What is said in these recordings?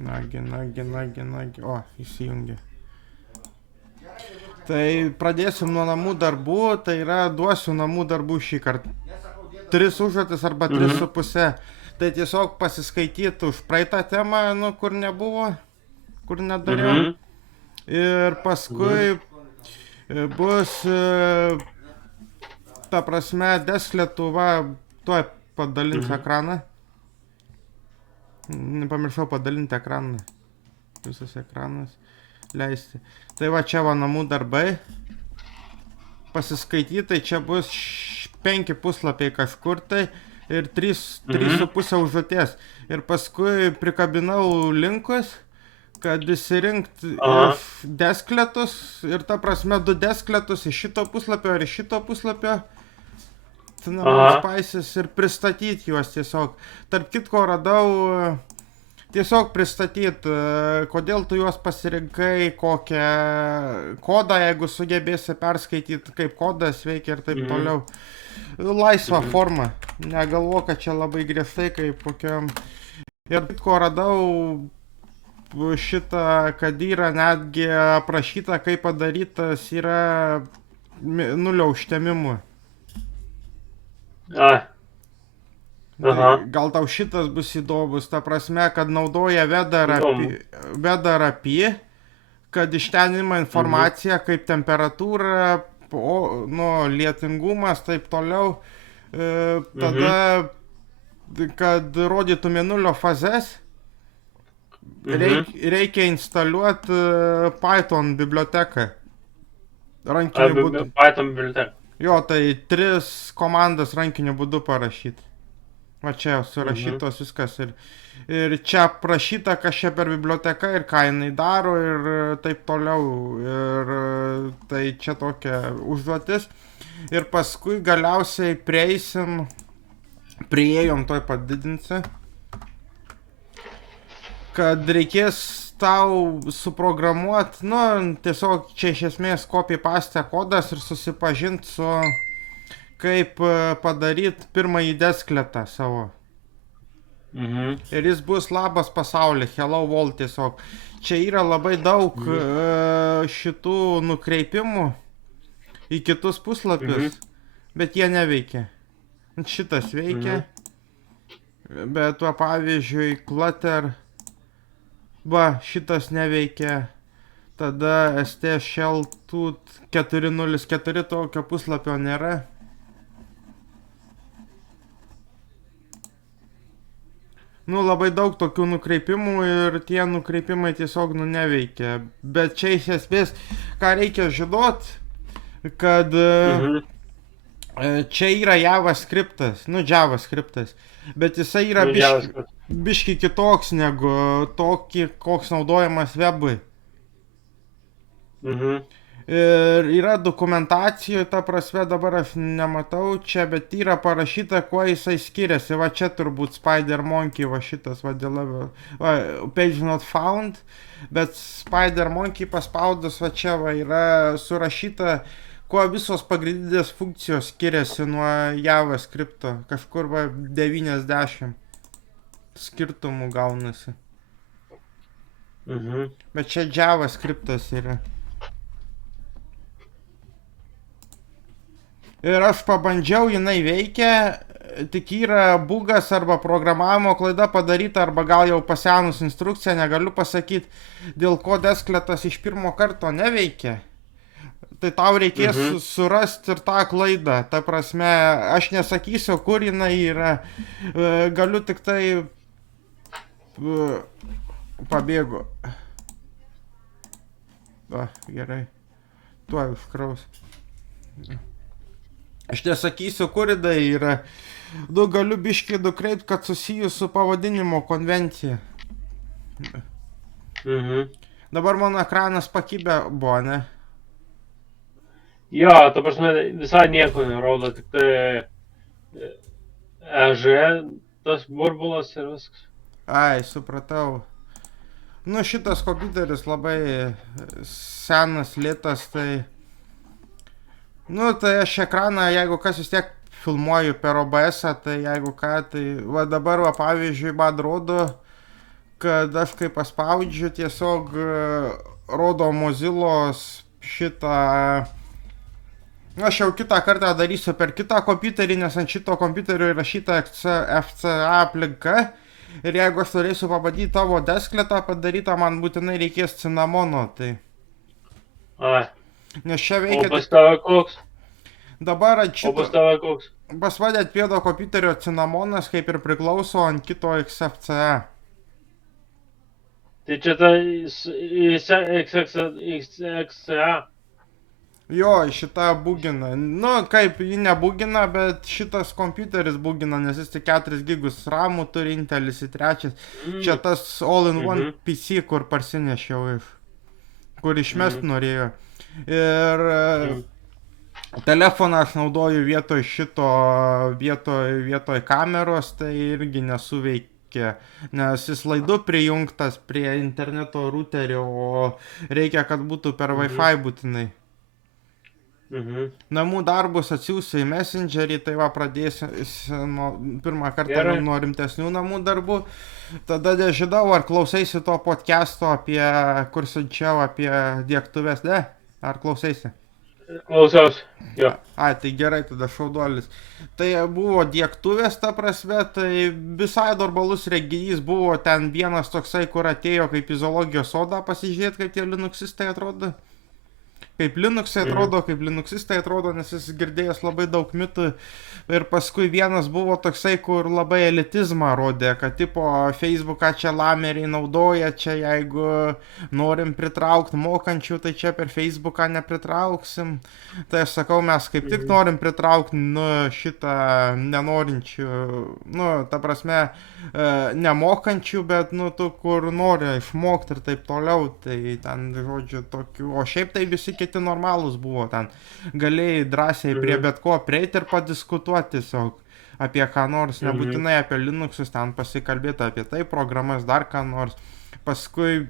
Nagi. O, įsijungia. Tai pradėsim nuo namų darbų, tai yra duosiu namų darbų šį kartą. 3 užduotis arba 3,5. Tai tiesiog pasiskaityti už praeitą temą, nu, kur nebuvo, kur nedariau. Ir paskui bus, ta prasme, Desk Lietuva, tuoj padalinsiu ekraną. Nepamiršau padalinti ekraną. Visas ekranas. Leisti. Tai va čia va namų darbai. Pasiskaityti, tai čia bus 5 puslapiai kažkur tai ir 3,5 užduoties. Ir paskui prikabinau linkus, kad įsirinkti deskletus ir ta prasme 2 deskletus iš šito puslapio ir iš šito puslapio. Spaisis ir pristatyti juos tiesiog. Tarp kitko radau tiesiog pristatyti, kodėl tu juos pasirinkai, kokią kodą, jeigu sugebėsi perskaityti, kaip kodas veikia ir taip toliau. Laisva forma. Negalvo, kad čia labai griežtai kaip kokiam. Ir kitko radau šitą, kad yra netgi aprašyta, kaip padarytas yra nulio užtemimų. Gal tau šitas bus įdomus, ta prasme, kad naudoja Weather API, kad iš ten ima informaciją, kaip temperatūra, lietingumas, taip toliau. Tada, kad rodytų mėnulio fazes, reikia instaliuoti Python biblioteką. Rankiniu būdu. Python biblioteką. Jo, tai 3 komandas rankiniu būdu parašyti. Va čia surašytos viskas ir čia prašyta, kas čia per biblioteka ir ką jinai daro ir taip toliau. Ir tai čia tokia užduotis. Ir paskui galiausiai priėjom, toj padidinsi, kad reikės tau suprogramuoti, nu, tiesiog čia iš esmės copy-paste kodas ir susipažinti su kaip padaryti pirmąjį deskletą savo. Ir jis bus labas pasaulį, hello world tiesiog. Čia yra labai daug šitų nukreipimų į kitus puslapius, bet jie neveikia. Šitas veikia, bet tuo pavyzdžiui clutter, va, šitas neveikia. Tada ST Shell 404 tokio puslapio nėra. Nu, labai daug tokių nukreipimų ir tie nukreipimai tiesiog neveikia. Bet čia iš esmės, ką reikia žinot, kad čia yra JavaScriptas, JavaScriptas, bet jisai yra biški kitoks negu tokį, koks naudojamas webui. Ir yra dokumentacijoje, ta prasme, dabar aš nematau čia, bet yra parašyta, kuo jisai skiriasi. Va čia turbūt SpiderMonkey, va šitas vadėlavo, page not found, bet SpiderMonkey paspaudus, va čia va yra surašyta, kuo visos pagrindinės funkcijos skiriasi nuo JavaScripto. Kažkur va 90 skirtumų gaunasi. Bet čia JavaScriptas yra. Ir aš pabandžiau, jinai veikia, tik yra bugas arba programavimo klaida padaryta, arba gal jau pasenus instrukcija, negaliu pasakyti, dėl ko deskletas iš pirmo karto neveikia. Tai tau reikės surasti ir tą klaidą. Ta prasme, aš nesakysiu, kur jinai yra. Galiu tik tai... Pabėgu. O, gerai. Tuoj užkraus. Aš nesakysiu, kur jinai yra. Nu, galiu biškį nukreipti, kad susijus su pavadinimo konvencija. Dabar mano ekranas pakibę buvo, ne? Jo, ta prasme, visai nieko nerodo, tik tai EŽ, tas burbulas ir viskas. Ai, supratau. Nu, šitas kompiuteris labai senas, lėtas, tai... Nu, tai aš ekraną, jeigu kas vis tiek filmuoju per OBS-ą, tai jeigu ką, tai... Va dabar, va, pavyzdžiui, man rodo, kad aš kai paspaudžiu tiesiog rodo Mozillos šitą. Aš jau kitą kartą darysiu per kitą kompiuterį, nes ant šito kompiuterio įrašyta FCA aplinka. Ir jeigu aš turėsiu pabandyti tavo deskletą padarytą, man būtinai reikės cinamono. Tai. Ai. Nes čia O veikia. pas tave koks? Dabar ant O pas šito. tave koks? Pas mane ant vieno kompiuterio cinamonas kaip ir priklauso ant kito XFCE. Tai čia ta XXA. Jo, šitą bugina. Nu, kaip ji nebugina, bet šitas kompiuteris bugina, nes jis tik 4 gigus ramų turi, Intelis i3. Čia tas all-in-one PC, kur parsinešiau iš. Kur išmest norėjo. Ir telefoną aš naudoju vietoj šito, vietoj kameros, tai irgi nesuveikia. Nes jis laidu prijungtas prie interneto routerio, o reikia, kad būtų per Wi-Fi būtinai. Namų darbus atsiųsiu į Messengerį, tai va pradėsiu pirmą kartą nuo rimtesnių namų darbų. Tada nežinau, ar klausaisi to podcast'o apie, kur siunčiau apie diegtuves, ne? Ar klausaisi? Klausiausi, jo. Ai, tai gerai, tada šauduolis. Tai buvo diegtuvės, ta prasme, tai visai normalus renginys buvo ten vienas toksai, kur atėjo kaip į zoologijos sodą pasižiūrėti, kaip tie Linuxistai atrodo. Kaip Linuxai atrodo, kaip Linuxistai atrodo, nes jis girdėjęs labai daug mitų. Ir paskui vienas buvo toksai, kur labai elitizmą rodė, kad tipo Facebooką čia lameriai naudoja, čia jeigu norim pritraukti mokančių, tai čia per Facebooką nepritrauksim. Tai aš sakau, mes kaip tik norim pritraukti, nu, šitą nenorinčių, nu, ta prasme, nemokančių, bet, nu, tu kur nori išmokti ir taip toliau. Tai ten, žodžiu, tokių, o šiaip tai visi kiti normalūs buvo ten. Galėjai drąsiai prie bet ko prieiti ir padiskutuoti tiesiog apie ką nors, nebūtinai apie Linuxus, ten pasikalbėti apie tai, programas, dar ką nors. Paskui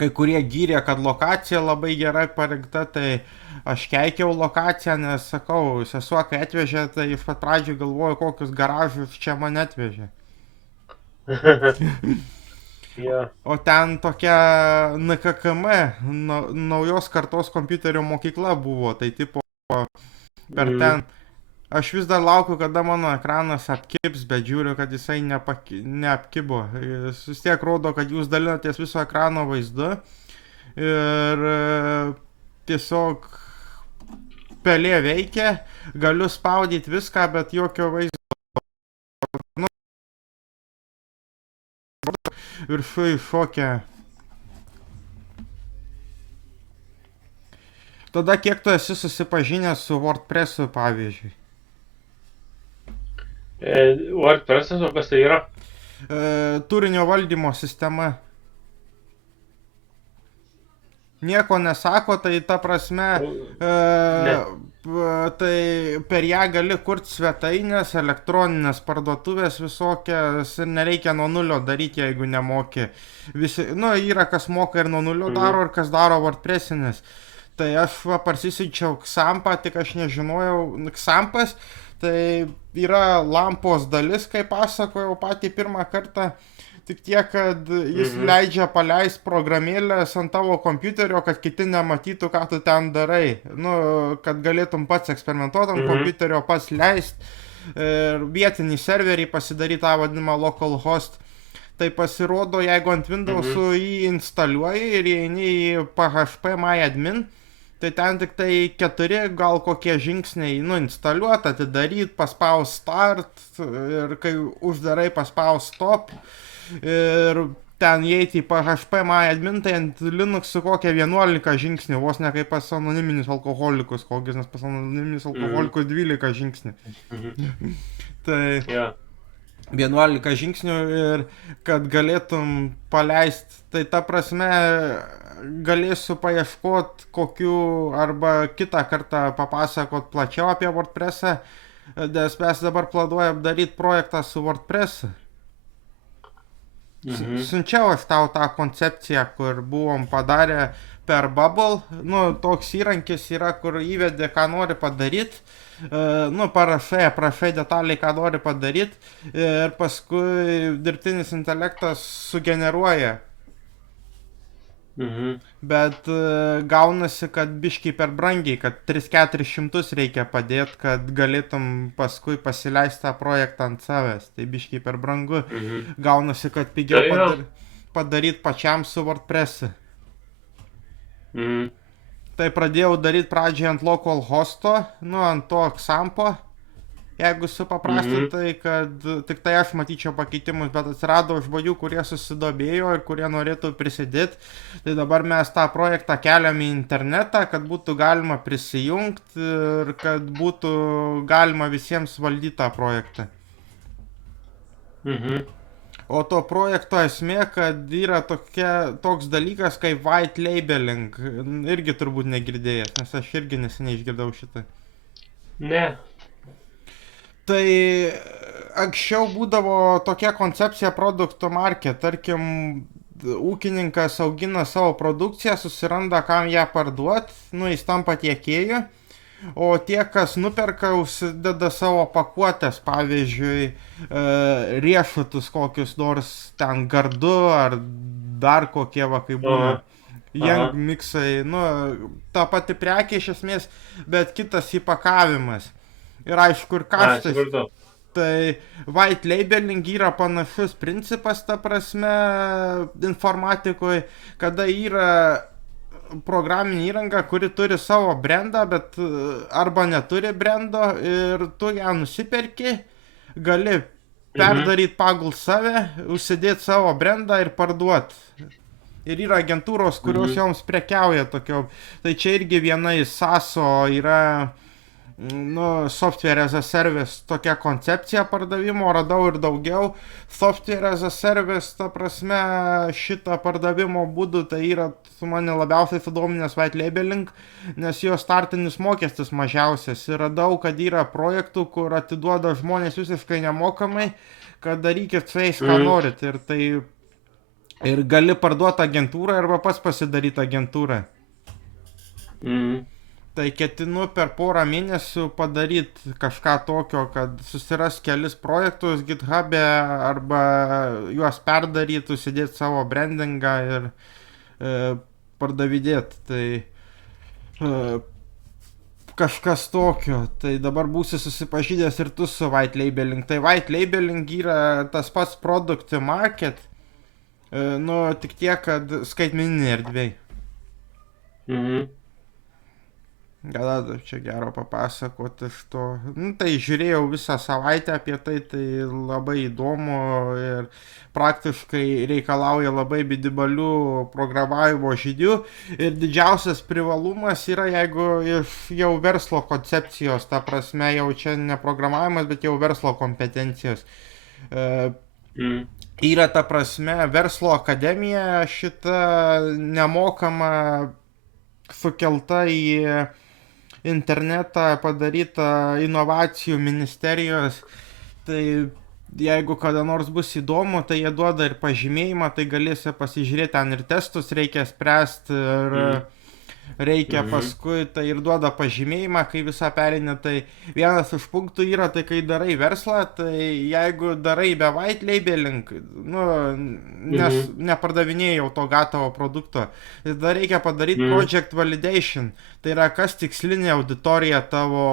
kai kurie gyrė, kad lokacija labai gerai parinkta, tai aš keikiau lokaciją, nes sakau, sesuo kai atvežė, tai iš pat pradžių galvoju, kokius garažus čia mane atvežė. Yeah. O ten tokia NKKM, naujos kartos kompiuterio mokykla buvo, tai tipo per ten. Aš vis dar laukiu, kada mano ekranas apkibs, bet žiūriu, kad jisai neapkibo. Jis vis tiek rodo, kad jūs dalinatės viso ekrano vaizdu. Ir tiesiog pelė veikia, galiu spaudyti viską, bet jokio vaizdo. Viršui šokia. Tada kiek tu esi susipažinęs su WordPress'u, pavyzdžiui? WordPress'as, o kas tai yra? Turinio valdymo sistema. Nieko nesako, tai ta prasme, tai per ją gali kurti svetainės, elektroninės parduotuvės visokias ir nereikia nuo nulio daryti, jeigu nemoki. Visi, nu, yra kas moka ir nuo nulio daro ir kas daro WordPress'inės. Tai aš parsisinčiau Xampą, tik aš nežinojau, Xampas tai yra lampos dalis, kaip pasakojau patį pirmą kartą. Tik tiek, kad jis leidžia paleisti programėlės ant tavo kompiuterio, kad kiti nematytų, ką tu ten darai. Nu, kad galėtum pats eksperimentuoti ant kompiuterio, pats leisti. Ir vietinį serverį pasidaryti tą vadinamą localhost. Tai pasirodo, jeigu ant Windows'ų jį instaliuoji ir įeini į php.myadmin, tai ten tik tai 4 gal kokie žingsniai, nu, instaliuoti, atidaryti, paspaus start ir kai uždarai paspaus stop. Ir ten įeiti į php.myadmin, tai ant Linux'ų kokie 11 žingsnių, vos ne kaip pas anoniminius alkoholikus, kokius, nes pas anoniminius alkoholikus 12 žingsnių. Tai 11 žingsnių ir kad galėtum paleisti, tai ta prasme galėsiu paieškoti kokių arba kitą kartą papasakot plačiau apie WordPress'ą, nes mes dabar planuojam daryti projektą su WordPress'u. Siunčiau aš tau tą koncepciją, kur buvom padarę per Bubble, nu, toks įrankis yra, kur įvedi, ką nori padaryti, nu, aprašai detaliai, ką nori padaryti ir paskui dirbtinis intelektas sugeneruoja. Mhm. Bet gaunasi, kad biškiai per brangiai, kad 3-400 reikia padėti, kad galėtum paskui pasileisti tą projektą ant savęs. Tai biškiai per brangu. Mhm. Gaunasi, kad pigiau Tai jo. padaryti pačiam su WordPress. Mhm. Tai pradėjau daryti pradžiai ant local hosto, nu, ant to Xampo. Jeigu supaprastintai, kad tik tai aš matyčiau pakeitimus, bet atsirado žmonių, kurie susidobėjo ir kurie norėtų prisidėti. Tai dabar mes tą projektą keliam į internetą, kad būtų galima prisijungti ir kad būtų galima visiems valdyti tą projektą. Mhm. O to projekto esmė, kad yra toks dalykas kaip white labeling. Irgi turbūt negirdėjęs, nes aš irgi neseniai išgirdau šitą. Ne. Tai anksčiau būdavo tokia koncepcija produkto market, tarkim, ūkininkas augina savo produkciją, susiranda kam ją parduoti, nu jis tampa tiekėju, o tie, kas nuperka, užsideda savo pakuotės, pavyzdžiui, riešutus kokius nors ten gardu ar dar kokie va kaip būna. Young miksai, nu, ta pati prekė iš esmės, bet kitas įpakavimas. Ir aišku, ir kaštas. Tai white labeling yra panašus principas, ta prasme, informatikoje, kada yra programinė įranga, kuri turi savo brandą, bet arba neturi brando ir tu ją nusiperki, gali perdaryti pagal save, užsidėti savo brandą ir parduoti. Ir yra agentūros, kurios joms prekiauja tokio. Tai čia irgi viena iš SaaS'o yra, nu, software as a service tokia koncepcija pardavimo, radau ir daugiau. Software as a service, ta prasme, šitą pardavimo būdų, tai yra mane labiausiai sudominęs white labeling, nes jo startinis mokestis mažiausias. Ir radau, kad yra projektų, kur atiduoda žmonės visiškai nemokamai, kad darykit su jais, ką norit. Ir tai ir gali parduoti agentūrą arba pats pasidaryti agentūrą. Tai ketinu per porą mėnesių padaryti kažką tokio, kad susiras kelis projektus GitHub'e arba juos perdaryti, užsidėti savo brandingą ir pardavidėti. Tai kažkas tokio. Tai dabar būsi susipažydęs ir tu su white labeling. Tai white labeling yra tas pats product market, nu tik tiek, kad skaitmeninė erdvėj. Gal čia gero papasakoti iš to. Nu, tai žiūrėjau visą savaitę apie tai, tai labai įdomu ir praktiškai reikalauja labai didelių programavimo žinių. Ir didžiausias privalumas yra, jeigu iš jau verslo koncepcijos, ta prasme, jau čia ne programavimas, bet jau verslo kompetencijos. Yra ta prasme, verslo akademija šita nemokama sukelta į internetą, padaryta inovacijų ministerijos. Tai jeigu kada nors bus įdomu, tai jie duoda ir pažymėjimą, tai galėsi pasižiūrėti, ten ir testus reikia spręsti ir reikia paskui, tai ir duoda pažymėjimą, kai visą pereina. Tai vienas iš punktų yra, tai kai darai verslą, tai jeigu darai be white labeling, nu, nes nepardavinėjau to gatavo produkto, tai dar reikia padaryti project validation. Tai yra, kas tikslinė auditorija tavo,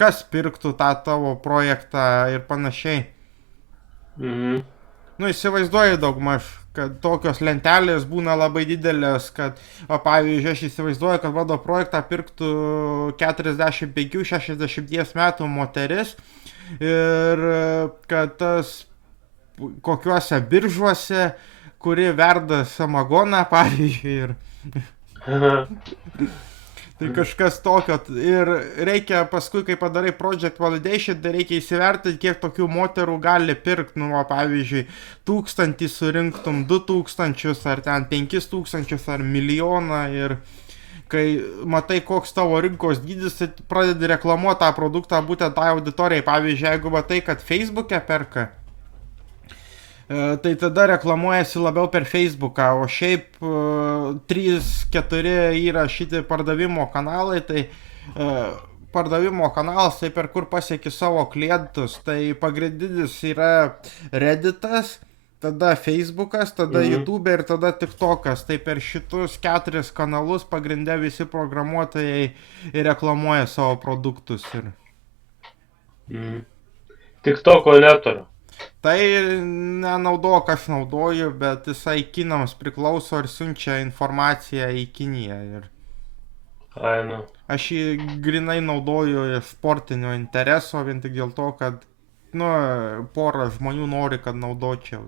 kas pirktų tą tavo projektą ir panašiai. Nu, įsivaizduoju daugmaž, kad tokios lentelės būna labai didelės, kad, pavyzdžiui, aš įsivaizduoju, kad mano projektą pirktų 45-60 metų moteris ir kad tas kokiuose biržuose, kuri verda samagoną, pavyzdžiui, ir tai kažkas tokio. Ir reikia paskui, kai padarai project validation, tai reikia įsivertinti, kiek tokių moterų gali pirkti. Nu, pavyzdžiui, 1000 surinktum, 2000 ar ten 5000 ar milijoną. Ir kai matai, koks tavo rinkos dydis, tai pradedi reklamuoti tą produktą būtent tai auditorijai. Pavyzdžiui, jeigu matai, kad Facebook'e perka, Tai tada reklamuojasi labiau per Facebooką, o šiaip 3-4 yra šitie pardavimo kanalai, tai pardavimo kanalas, tai per kur pasieki savo klientus, tai pagrindinis yra Redditas, tada Facebookas, tada Mhm. YouTube ir tada TikTokas, tai per šitus 4 kanalus pagrindė visi programuotojai ir reklamuoja savo produktus. Ir Mhm. Tik toko neturiu. tai nenaudoju, aš naudoju, bet jisai kinams priklauso ir siunčia informaciją į Kiniją. Ir Ai, nu. aš jį grinai naudoju iš sportinio intereso, vien tik dėl to, kad, nu, pora žmonių nori, kad naudočiau.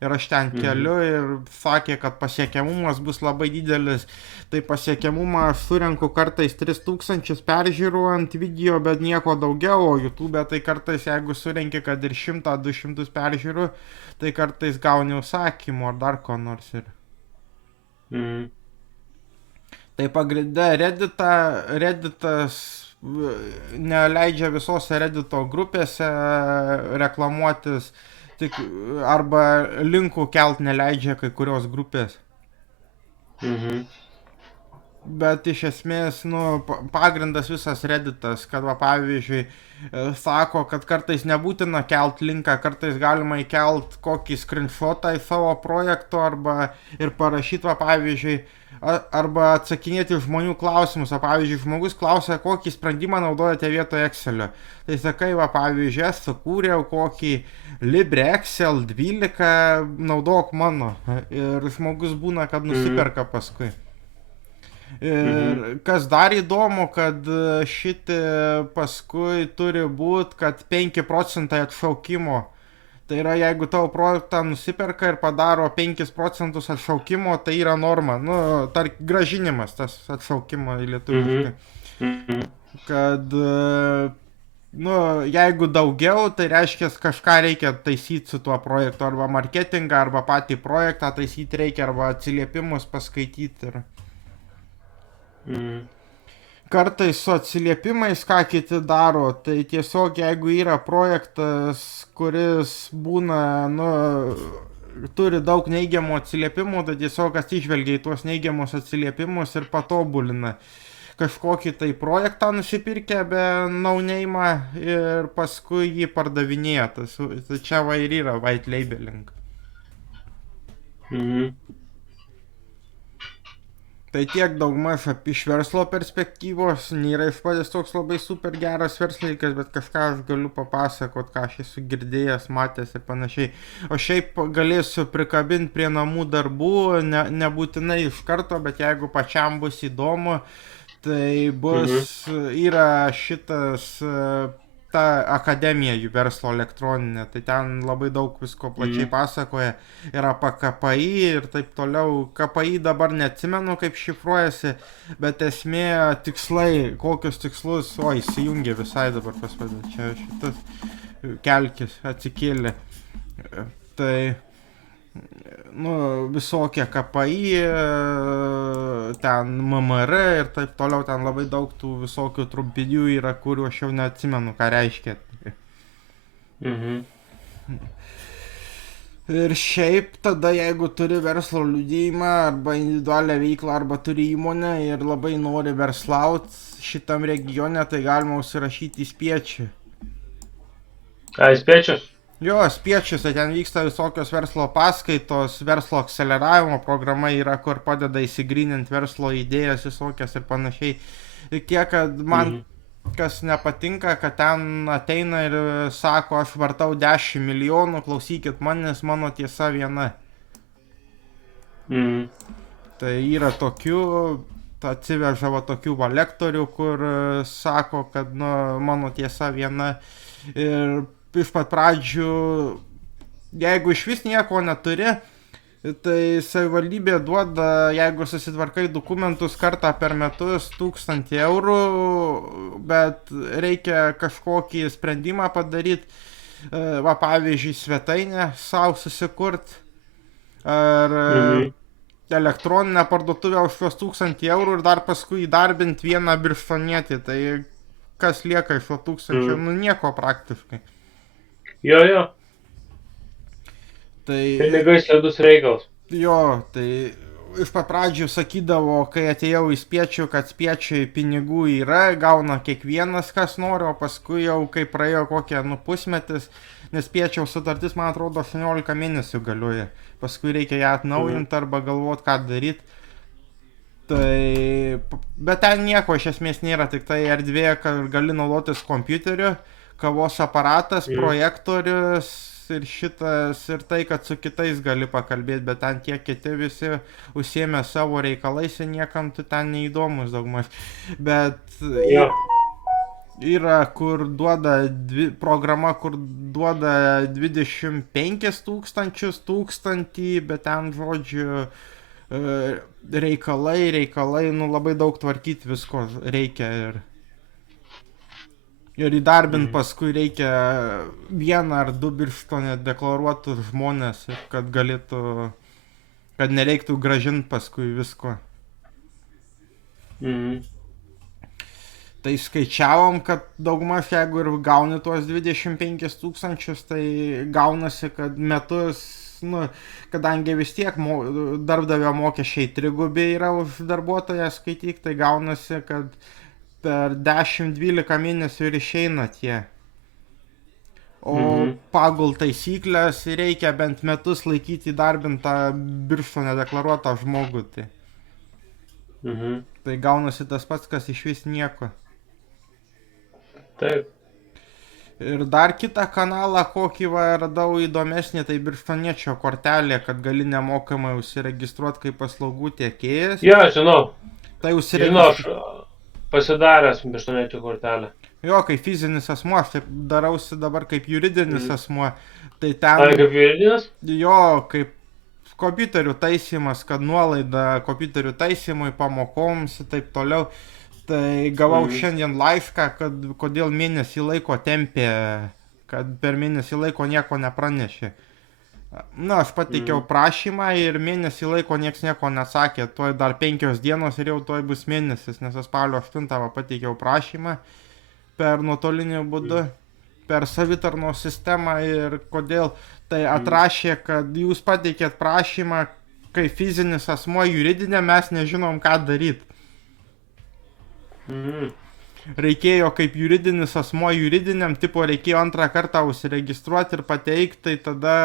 Ir aš ten Mhm. keliu ir sakė, kad pasiekiamumas bus labai didelis. Tai pasiekiamumą aš surenku kartais 3000 peržiūrų ant video, bet nieko daugiau, o YouTube tai kartais jeigu surenki, kad ir 100-200 peržiūrų, tai kartais gauni užsakymų ar dar ko nors. Ir Mhm. tai pagrinde Redditas neleidžia visose Reddito grupėse reklamuotis, tik arba linkų kelt neleidžia kai kurios grupės. Mhm. Bet iš esmės, nu, pagrindas visas Redditas, kad va pavyzdžiui, sako, kad kartais nebūtina kelt linką, kartais galima įkelt kokį screenshotą į savo projekto arba ir parašyti, va pavyzdžiui, arba atsakinėti žmonių klausimus. O pavyzdžiui, žmogus klausia, kokį sprendimą naudojate vietoje Excelio. Tai sakai, va pavyzdžiui, aš sukūriau kokį LibreExcel 12, naudok mano. Ir žmogus būna, kad Mhm. nusiperka paskui. Mhm. Ir kas dar įdomu, kad šitie paskui turi būti, kad 5 procentai atšaukimo. Tai yra, jeigu tavo projektą nusiperka ir padaro 5 procentus atšaukimo, tai yra norma. Nu, tark, gražinimas tas atšaukimo į Mhm. lietuviškai. Mhm. Kad, nu, jeigu daugiau, tai reiškia, kažką reikia taisyti su tuo projektu. Arba marketingą, arba patį projektą taisyti reikia, arba atsiliepimus paskaityti. Ir Mhm. kartais su atsiliepimais, ką kiti daro, tai tiesiog jeigu yra projektas, kuris būna, nu, turi daug neigiamų atsiliepimų, tai tiesiog atsižvelgia į tuos neigiamus atsiliepimus ir patobulina kažkokį tai projektą nusipirkę be nauneimą ir paskui jį pardavinėja. Tai čia va ir yra white labeling. Mhm. Tai tiek daugmaž iš verslo perspektyvos, nėra iš patys toks labai super geras verslininkas, bet kažką aš galiu papasakot, ką aš esu girdėjęs, matęs ir panašiai. O šiaip galėsiu prikabinti prie namų darbų, nebūtinai iš karto, bet jeigu pačiam bus įdomu, tai bus, Mhm. yra šitas ta akademija jų verslo elektroninė, tai ten labai daug visko plačiai Mhm. pasakoja ir apie KPI ir taip toliau. KPI dabar neatsimenu, kaip šifruojasi, bet esmė tikslai, kokius tikslus, o įsijungia visai dabar pas mane, čia šitas kelkis atsikėlė. Tai nu, visokie KPI, ten MMR ir taip toliau, ten labai daug tų visokių trumpinių yra, kurių aš jau neatsimenu, ką reiškia. Mhm. Ir šiaip tada, jeigu turi verslo liudijimą arba individualią veiklą arba turi įmonę ir labai nori verslauti šitam regione, tai galima užsirašyti į Spiečių. Ai, spiečius? Jo, Spiečiuose ten vyksta visokios verslo paskaitos, verslo akceleravimo programa yra, kur padeda įsigryninti verslo idėjas visokias ir panašiai. Ir tiek, kad man Mhm. kas nepatinka, kad ten ateina ir sako, aš vartau 10 milijonų, klausykit manęs, mano tiesa viena. Mhm. Tai yra tokių, atsiveža va tokių va lektorių, kur sako, kad, nu, mano tiesa viena. Ir iš pat pradžių, jeigu iš vis nieko neturi, tai savivaldybė duoda, jeigu susitvarkai dokumentus kartą per metus, 1000 eurų, bet reikia kažkokį sprendimą padaryti, va pavyzdžiui, svetainę savo susikurt, ar Mhm. elektroninę parduotuvę už tuos 1000 eurų ir dar paskui įdarbinti vieną birštonietį, tai kas lieka iš to 1000, Mhm. nu nieko praktiškai. Jo, jo. Tai Pinigai slidus reikalas. jo, tai iš pat pradžių sakydavo, kai atėjau į spiečių, kad spiečiui pinigų yra, gauna kiekvienas, kas nori, o paskui jau, kai praėjo kokie pusmetis, nes spiečiaus sutartis, man atrodo, 18 mėnesių galioja. Paskui reikia ją Mhm. atnaujinti arba galvoti, ką daryti. Tai, bet ten nieko iš esmės nėra, tik tai erdvė, kad gali naudotis kompiuteriu, kavos aparatas, Mhm. projektorius ir šitas, ir tai, kad su kitais gali pakalbėti, bet ten tie kiti visi užsiemė savo reikalais ir niekam tu ten neįdomus daugmaž. Bet Jo. yra, kur duoda, programa, kur duoda 25 tūkstančius, tūkstantį, bet ten, žodžiu, reikalai, nu labai daug tvarkyti visko reikia ir įdarbint Mhm. paskui reikia vieną ar du Birštone deklaruotus žmonės, kad galėtų, kad nereiktų gražinti paskui visko. Mhm. Tai skaičiavom, kad daugmaž jeigu ir gauni tuos 25 tūkstančius, tai gaunasi, kad metus, nu, kadangi vis tiek darbdavio mokesčiai trigubiai yra už darbuotoją skaityk, tai gaunasi, kad per 10-12 mėnesių ir išeina tie. O Mhm. pagal taisyklės reikia bent metus laikyti įdarbintą Birštone deklaruotą žmogų. Mhm. Tai gaunasi tas pats, kas iš vis nieko. Taip. Ir dar kitą kanalą, kokį radau įdomesnį, tai birštoniečio kortelė, kad gali nemokamai užsiregistruoti kaip paslaugų tiekėjas. Jo, žinau. Tai Žinau, aš užsiregistruoti. pasidaręs birštonečio kortelę. Jo, kaip fizinis asmuo, aš taip darausi dabar kaip juridinis asmuo. Tai Ar ten, kaip juridinis? jo, kaip kompiuterių taisymas, kad nuolaida kompiuterių taisymui, pamokoms ir taip toliau. Tai gavau šiandien laišką, kad kodėl mėnesį laiko tempė, kad per mėnesį laiko nieko nepranešė. Na, aš pateikiau prašymą ir mėnesį laiko nieks nieko nesakė. Tuoj dar 5 dienos ir jau tuoj bus mėnesis, nes aš spalio 8 pateikiau prašymą per nuotolinį būdu, per savitarnos sistemą ir kodėl. Tai atrašė, kad jūs pateikėt prašymą, kai fizinis asmuo juridinė, mes nežinom ką daryti. Mhm. Reikėjo kaip juridinis asmuo juridiniam, tipo reikėjo antrą kartą užsiregistruoti ir pateikti, tai tada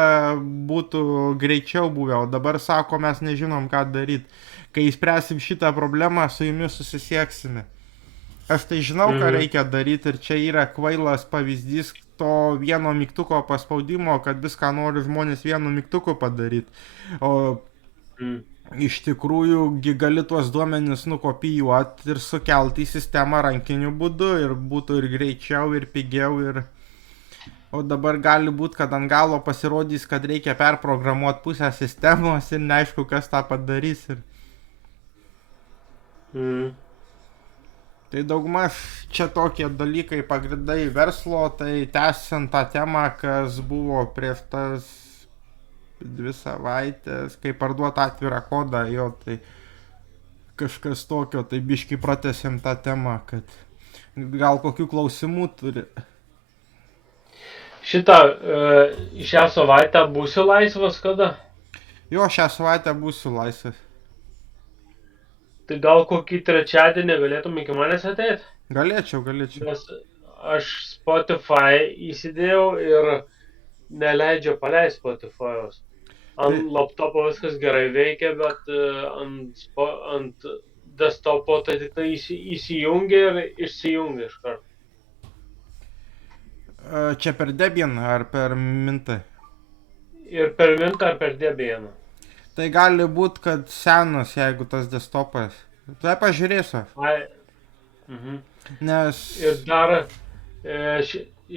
būtų greičiau buvę, o dabar sako, mes nežinom ką daryti. Kai įspręsim šitą problemą, su jumis susisieksime. Aš tai žinau, ką reikia daryti ir čia yra kvailas pavyzdys to vieno mygtuko paspaudimo, kad viską nori žmonės vienu mygtuku padaryti. O iš tikrųjų gali tuos duomenis nukopijuoti ir sukelti į sistemą rankiniu būdu ir būtų ir greičiau, ir pigiau. O dabar gali būti, kad ant galo pasirodys, kad reikia perprogramuoti pusę sistemos ir neaišku, kas tą padarys. Tai daugmaž čia tokie dalykai pagrindai verslo, tai tęsiant tą temą, kas buvo prieš tas 2 savaitės, kai parduot atvirą kodą, jo, tai kažkas tokio, tai biškai pratęsim tą temą, kad gal kokių klausimų turi. Šią savaitę būsiu laisvas kada? Jo, šią savaitę būsiu laisvas. Tai gal kokį trečiadienį galėtum iki manęs ateiti? Galėčiau. Nes aš Spotify įsidėjau ir neleidžia paleisti Spotify'os. Ant laptopo viskas gerai veikia, bet ant desktopo tai tik tai įsijungia ir išsijungia iš karto. Čia per Debian ar per Mintą? Ir per Mintą ar per Debianą. Tai gali būt, kad senas, jeigu tas desktopas. Tai pažiūrėsiu. Nes... Ir dar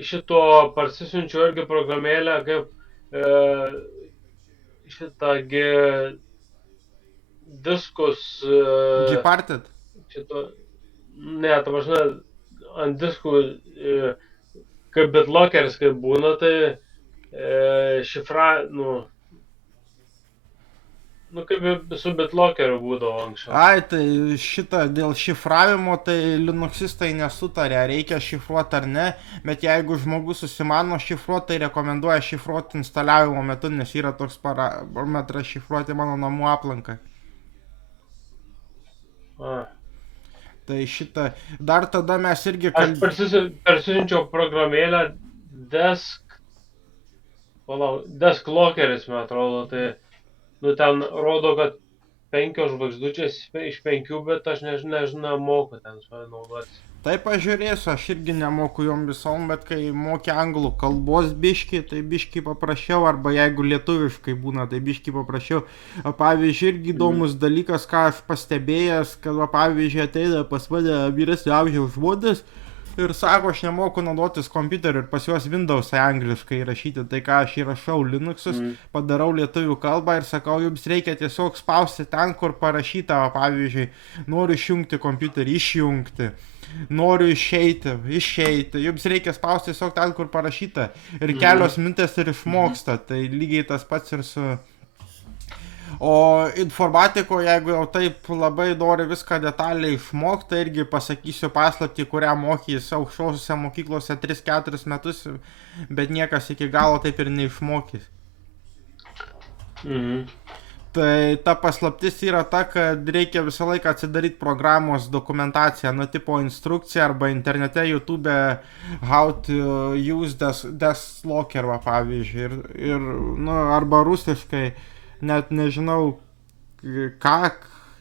šito parsisiunčiu irgi programėlę kaip šitągi diskus. Gparted? Ne, ta prasme, ant diskų kaip BitLocker, kaip būna, tai šifra, Nu, kaip ir su BitLockeriu būdavo anksčiau. Ai, tai šitą dėl šifravimo, tai Linuxistai nesutarė, ar reikia šifruoti ar ne, bet jeigu žmogus susimano šifruoti, tai rekomenduoja šifruoti instaliavimo metu, nes yra toks parametras šifruoti mano namų aplinką. A. Tai šitą, dar tada mes irgi Aš persiunčiau programėlę Desk Lockeris, man atrodo, tai, nu, ten rodo, kad 5 žvaigždučias iš 5, bet aš nežinau, moku ten su naudotis. Tai pažiūrėsiu, aš irgi nemoku jom visom, bet kai moki anglų kalbos biški, tai biški paprasčiau, arba jeigu lietuviškai būna, tai biški paprasčiau. O pavyzdžiui, irgi įdomus dalykas, ką aš pastebėjęs, kad, pavyzdžiui, ateina pas mane vyresnio amžiaus žmonės ir sako, aš nemoku naudotis kompiuteriu ir pas juos Windows'ai angliškai rašyti, tai ką aš įrašau Linux'us, padarau lietuvių kalbą ir sakau, jums reikia tiesiog spausti ten, kur parašyta, pavyzdžiui, noriu išjungti kompiuterį, išjungti. Noriu išeiti, jums reikia spausti tiesiog ten, kur parašyta ir kelios minutės ir išmoksta, tai lygiai tas pats ir su... O informatikoje, jeigu jau taip labai nori viską detaliai išmokti, tai irgi pasakysiu paslaptį, kurią mokys aukštosiuose mokyklose 3-4 metus, bet niekas iki galo taip ir neišmokys. Tai ta paslaptis yra ta, kad reikia visą laiką atsidaryti programos dokumentaciją, nu tipo instrukciją arba internete, YouTube, how to use Desk Locker, va, pavyzdžiui, ir nu, arba rusiškai, net nežinau, ką,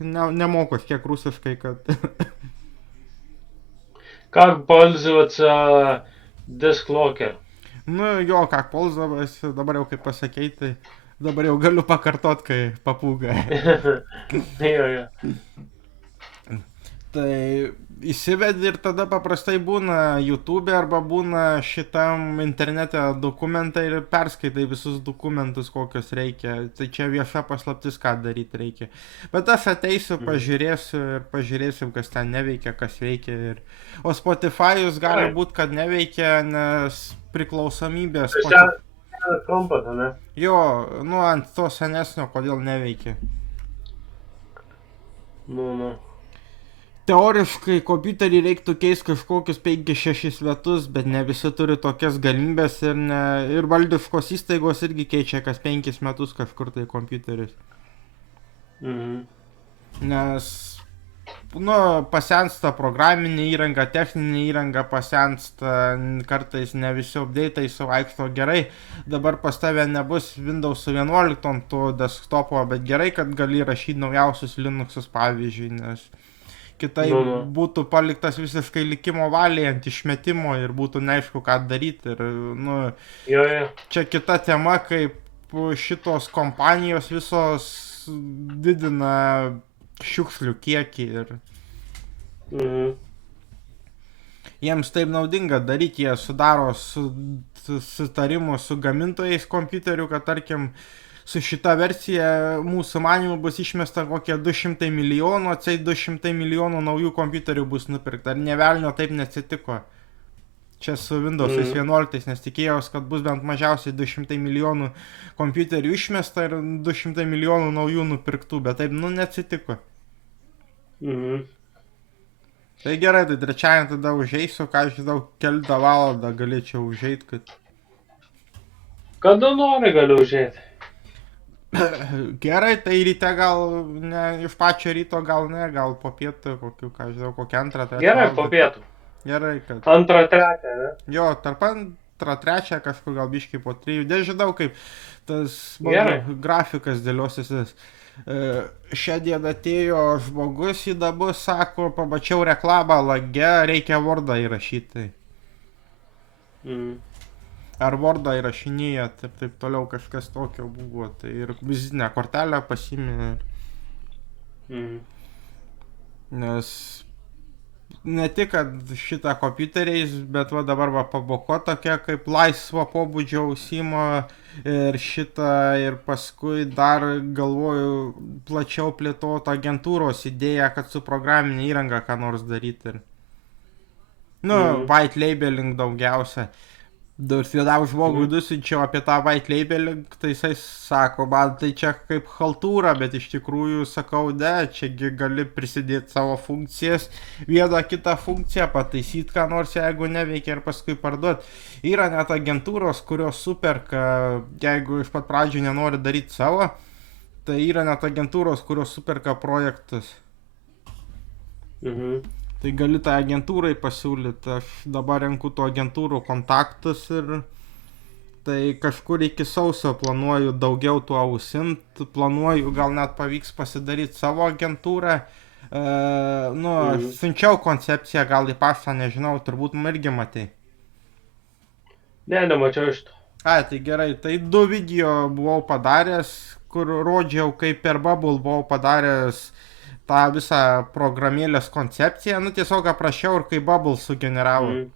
nemoku kiek rusiškai, kad... Как пользоваться Desk Locker? Nu, jo, ką pользоваться, dabar jau kaip pasakei, tai... Dabar jau galiu pakartot, kai papūga. Jo. Tai įsivedi ir tada paprastai būna YouTube arba būna šitam internete dokumentai ir perskaitai visus dokumentus, kokius reikia. Tai čia vieša paslaptis, ką daryti reikia. Bet aš ateisiu, pažiūrėsiu ir pažiūrėsim, kas ten neveikia, kas veikia. O Spotify'us gali būti, kad neveikia, nes priklausomybės... Trumpas, ne? Jo, nu ant to senesnio, kodėl neveikia. Nu. Teoriškai kompiuterį reiktų keisti kažkokius 5-6 metus, bet ne visi turi tokias galimybės ir valdiškos įstaigos irgi keičia kas 5 metus kažkur tai kompiuterius. Nes, nu, pasensta programinė įranga, techninė įranga pasensta, kartais ne visi update'ai suvaikšto gerai. Dabar pas tave nebus Windows 11 ant to desktopo, bet gerai, kad gali rašyti naujausius Linux'us, pavyzdžiui, nes kitai būtų paliktas visiškai likimo valiai ant išmetimo ir būtų neaišku, ką daryti. Ir, nu, čia kita tema, kaip šitos kompanijos visos didina šiukšlių kiekį ir jiems taip naudinga daryti, jie sudaro sutarimus su gamintojais kompiuterių, kad tarkim su šita versija mūsų manimu bus išmesta kokie 200 milijonų, atseit 200 milijonų naujų kompiuterių bus nupirkta. Ar nė velnio taip neatsitiko? Čia su Windows 11, nes tikėjausi, kad bus bent mažiausiai 200 milijonų kompiuterių išmesta ir 200 milijonų naujų nupirktų, bet taip, nu, neatsitiko. Tai gerai, tai trečiąjį tada užeisiu, ką aš žinau, keltą valandą galėčiau užeiti, kad... Kada nori galiu užeiti. Gerai, tai ryte gal, ne, iš pačio ryto gal ne, gal po pietų, kokiu, ką žinau, kokią antrą, trečią. Gerai, po pietų. Gerai, kad... Antrą, trečią, ne? Jo, tarp antrą, trečią, kažkur gal biškai po 3, nežinau, kaip tas mano grafikas dėliosis. Šią dieną atėjo žmogus į darbus, sako, pamačiau reklamą lage, reikia Wordą įrašyti. Ar Wordą įrašinėjat ir taip toliau, kažkas tokio buvo, tai ir vizitinę kortelę pasiėmė. Nes ne tik, kad šitą kompiuteriais, bet va dabar va paboko tokia kaip laisvo pobūdžio užsiima ir šitą, ir paskui dar galvoju plačiau plėtoti agentūros idėją, kad su programinė įranga ką nors daryti. Ir, nu, white labeling daugiausia. Nors vienam žmogui Mhm. nusinčiau apie tą white labeling, tai jisai sako, man tai čia kaip haltūra, bet iš tikrųjų sakau, ne, čiagi gali prisidėti savo funkcijas, vieną kitą funkciją, pataisyti ką nors, jeigu neveikia ir paskui parduoti. Yra net agentūros, kurios superka, jeigu iš pat pradžių nenori daryti savo, tai yra net agentūros, kurios superka projektus. Mhm. Tai gali tą agentūrai pasiūlyti, aš dabar renku tų agentūrų kontaktus ir tai kažkur iki sausio planuoju daugiau tuo užsimt, planuoju gal net pavyks pasidaryti savo agentūrą. Nu, aš Mhm. siunčiau koncepciją gal į paštą, nežinau, turbūt irgi matei. Ne, nemačiau iš to. Ai, tai gerai, tai 2 video buvau padaręs, kur rodžiau, kaip per Bubble buvau padaręs tą visą programėlės koncepciją, nu tiesiog aprašiau ir kaip Bubble sugeneravo. Mhm.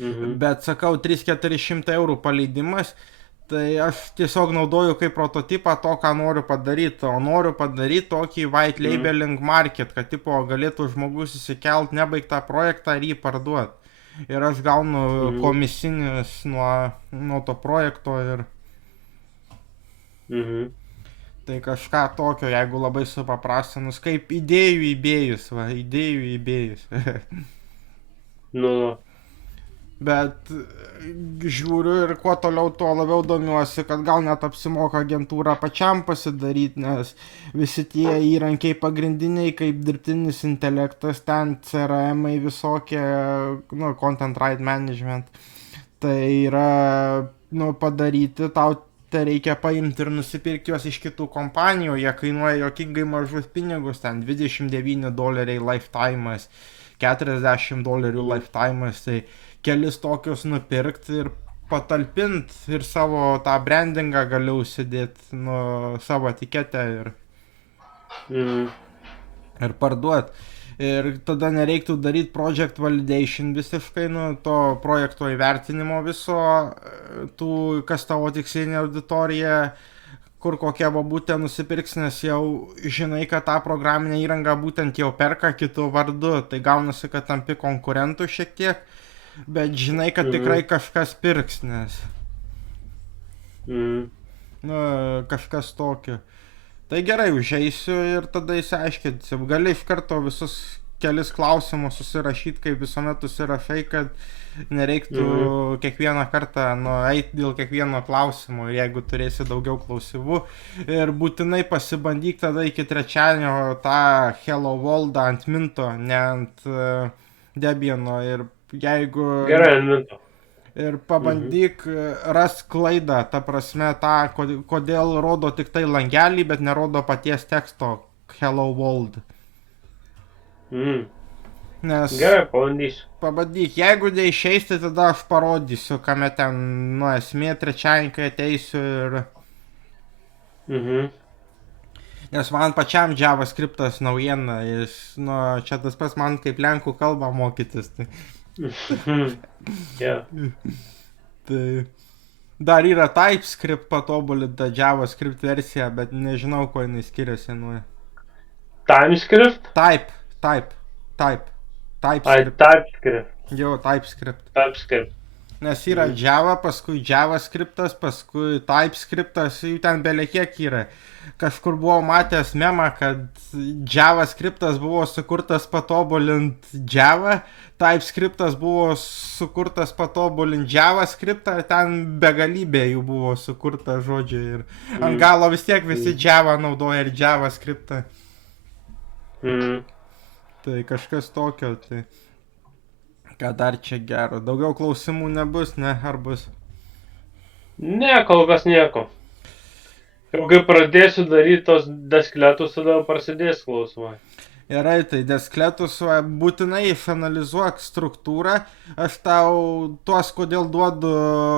Mhm. Bet sakau, 300-400 eurų paleidimas, tai aš tiesiog naudoju kaip prototipą to, ką noriu padaryti, o noriu padaryti tokį white Mhm. labeling market, kad tipo galėtų žmogus įsikelt nebaigtą projektą ir jį parduoti. Ir aš gaunu Mhm. komisinis nuo to projekto ir Mhm. tai kažką tokio, jeigu labai supaprastinus, kaip idėjų įbėjus, va, idėjų įbėjus. Nu, Bet žiūriu ir kuo toliau, tuo labiau domiuosi, kad gal net apsimoka agentūrą pačiam pasidaryti, nes visi tie įrankiai pagrindiniai, kaip dirbtinis intelektas, ten CRM-ai visokie, nu, content right management, tai yra, nu, padaryti, tau tai reikia paimti ir nusipirkti juos iš kitų kompanijų, jie kainuoja jokingai mažus pinigus, ten $29 lifetime'as, $40 lifetime'as, tai kelis tokius nupirkti ir patalpint ir savo tą brandingą gali užsidėti, nu, savo etiketę mhm. ir parduoti. Ir tada nereiktų daryti project validation visiškai, nu, to projekto įvertinimo viso, tų, kas tavo tikslinė auditorija, kur kokia babutė nusipirks, nes jau žinai, kad tą programinę įrangą būtent jau perka kitų vardu, tai gaunasi, kad tampi konkurentų šiek tiek, bet žinai, kad tikrai kažkas pirks, nes, Mhm. nu, kažkas tokio. Tai gerai, užeisiu ir tada įsiaiškinsim. Gali iš karto visus kelis klausimus susirašyti, kaip visuomet susirašai, kad nereiktų kiekvieną kartą nueiti dėl kiekvieno klausimo, ir jeigu turėsi daugiau klausimų. Ir būtinai pasibandyk tada iki trečiadienio tą Hello World ant Minto, ne ant Debiano. Ir jeigu... Gerai, Minto. Ir pabandyk rast klaidą, ta prasme tą, kodėl rodo tik tai langelį, bet nerodo paties teksto Hello World. Mhm. Nes Gerai, pabandysiu. pabandyk, jeigu neišeis, tai tada aš parodysiu, kame ten, nu, esmė trečiadienį, kai ateisiu ir... Mhm. Nes man pačiam JavaScriptas naujiena, jis, nu, čia tas pas man kaip lenkų kalbą mokytis. Tai, Yeah. tai dar yra TypeScript patobulinta JavaScript versija, bet nežinau, kuo jinai skiriasi nuo... TimeScript? Ai, TypeScript. TypeScript. Jo, TypeScript. TypeScript. Nes yra Java, paskui JavaScriptas, paskui TypeScriptas, jų ten belekiek yra. Kažkur buvau matęs memą, kad JavaScriptas buvo sukurtas patobulint Java, TypeScriptas buvo sukurtas patobulint JavaScriptą, ten begalybė jų buvo sukurta žodžiai. Ir ant galo vis tiek visi Java naudoja ir JavaScriptą. Mhm. Tai kažkas tokio, tai... Ką dar čia gero? Daugiau klausimų nebus, ne? Ar bus? Ne, kol kas nieko. Jau kai pradėsiu daryti tos deskletus, tada prasidės klausimai. Gerai, tai deskletus būtinai išanalizuok struktūrą. Aš tau tuos, kodėl duodu